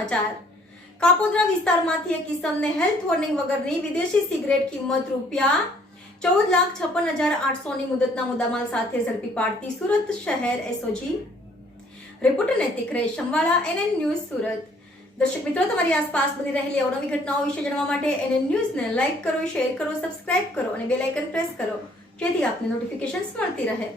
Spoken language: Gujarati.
સમાચાર કાપોદ્રા વિસ્તારમાંથી એક કિસમને હેલ્થ વોર્નિંગ વગરની વિદેશી સિગરેટ કિંમત ₹14,56,800ની મુદતના મુદ્દામાલ સાથે ઝડપી પાડતી સુરત શહેર એસઓજી રિપોર્ટર નૈતિક રેશમવાલા, NN ન્યૂઝ સુરત। દર્શક મિત્રો, તમારી આસપાસ બની રહેલી અવનવી ઘટનાઓ વિશે જાણવા માટે NN ન્યૂઝને લાઇક કરો, શેર કરો, સબસ્ક્રાઇબ કરો અને બેલ આઇકન પ્રેસ કરો, જેથી આપને નોટિફિકેશન્સ મળતી રહે।